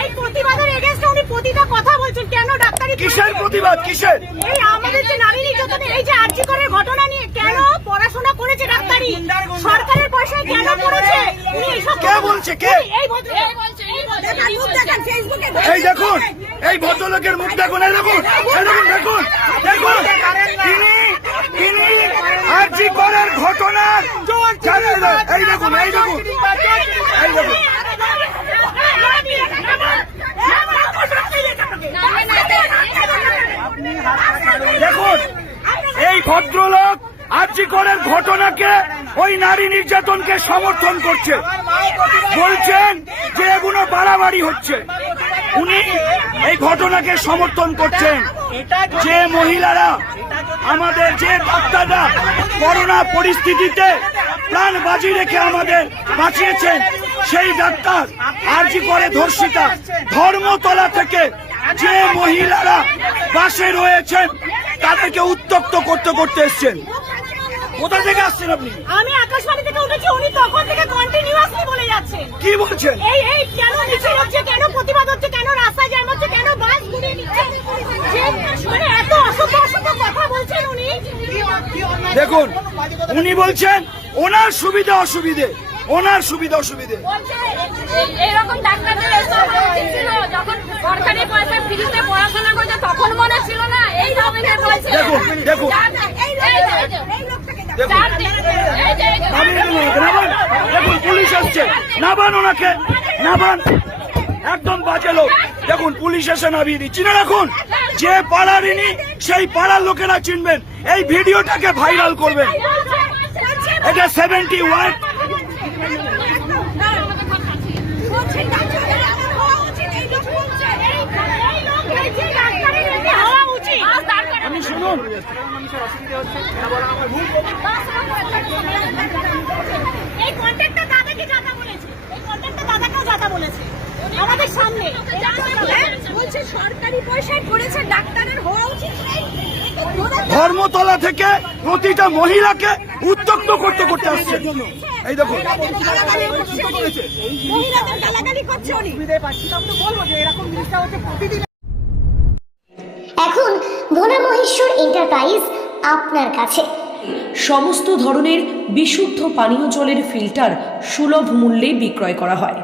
এই প্রতিবাদের এগেইনস্টে উনি প্রতিটা কথা বলছেন। কেন ডাক্তারি কিসের প্রতিবাদ? কিসের? এই আমাদের যে নারী নির্যাতন, এই যে আরজি করের ঘটনা নিয়ে কেন পড়াশোনা করেছে ডাক্তারি, সরকারের পয়সায় কেন করেছে উনি এসব কে বলছে? কে? এই বলছে দেখেন ফেসবুকে, এই দেখুন, এই ভদ্রলোকের মুখ দেখুন, এই দেখুন, এই দেখুন, দেখুন, দেখুন, তিনি আরজি করের ঘটনা, এই দেখুন, এই দেখুন, এই দেখুন, দেখুন, এই ভদ্রলোক আরজি করের ঘটনাকে, ওই নারী নির্যাতনকে সমর্থন করছে, বলছেন যে এগুলো বাড়াবাড়ি হচ্ছে। উনি এই ঘটনাকে সমর্থন করছেন। যে মহিলারা, আমাদের যে ডাক্তাররা করোনা পরিস্থিতিতে প্রাণ বাজি রেখে আমাদের বাঁচিয়েছেন, সেই ডাক্তার আরজি করে ধর্ষিতা ধর্মতলা থেকে যে মহিলারা বাসে রয়েছেন তাদেরকে উত্তপ্ত করতে করতে এসছেন। কোথা থেকে আসছেন আপনি? আমি আকাশবাণী থেকে উঠেছি, উনি তখন থেকে কন্টিনিউয়াসলি বলে যাচ্ছেন। কি বলছেন? এই কেন মিছিল হচ্ছে, কেন প্রতিবাদ হচ্ছে, কেন রাস্তায় জ্যাম হচ্ছে, কেন বাস ঘুরিয়ে নিচ্ছে, মানে এত অসভ্য অসভ্য কথা বলছেন উনি। দেখুন, উনি বলছেন ওনার সুবিধা অসুবিধে, ওনার সুবিধা অসুবিধে। এরকম ডাক্তারদের ছিল যখন সরকারি পয়সা ফ্রিতে পড়াশোনা করছে, তখন মনে ছিল না এই ধরনের বলছে। দেখুন, দেখুন, দেখুন, পুলিশ আসছে, নাবান ওনাকে, নাবান, একদম বাজে লোক। দেখুন, পুলিশ এসে নামিয়ে দিচ্ছি না। রাখুন, যে পাড়ার ইনি, সেই পাড়ার লোকেরা চিনবেন। এই ভিডিওটাকে ভাইরাল করবেন। এটা 71 আমি শুনুন, এই কন্ট্রাক্টর দাদাকে যাতা বলেছে, এই কন্ট্রাক্টর দাদাকেও যাতা বলেছে আমাদের সামনে। বলছে সরকারি পয়সায় করেছে, ডাক্তারের হওয়া উচিত। ধর্মতলা থেকে প্রতিটা মহিলাকে উত্তক্ত করতে করতে আসছে। এই দেখুন, এখন ভোলা মহেশ্বর এন্টারপ্রাইজ আপনার কাছে সমস্ত ধরনের বিশুদ্ধ পানীয় জলের ফিল্টার সুলভ মূল্যে বিক্রয় করা হয়।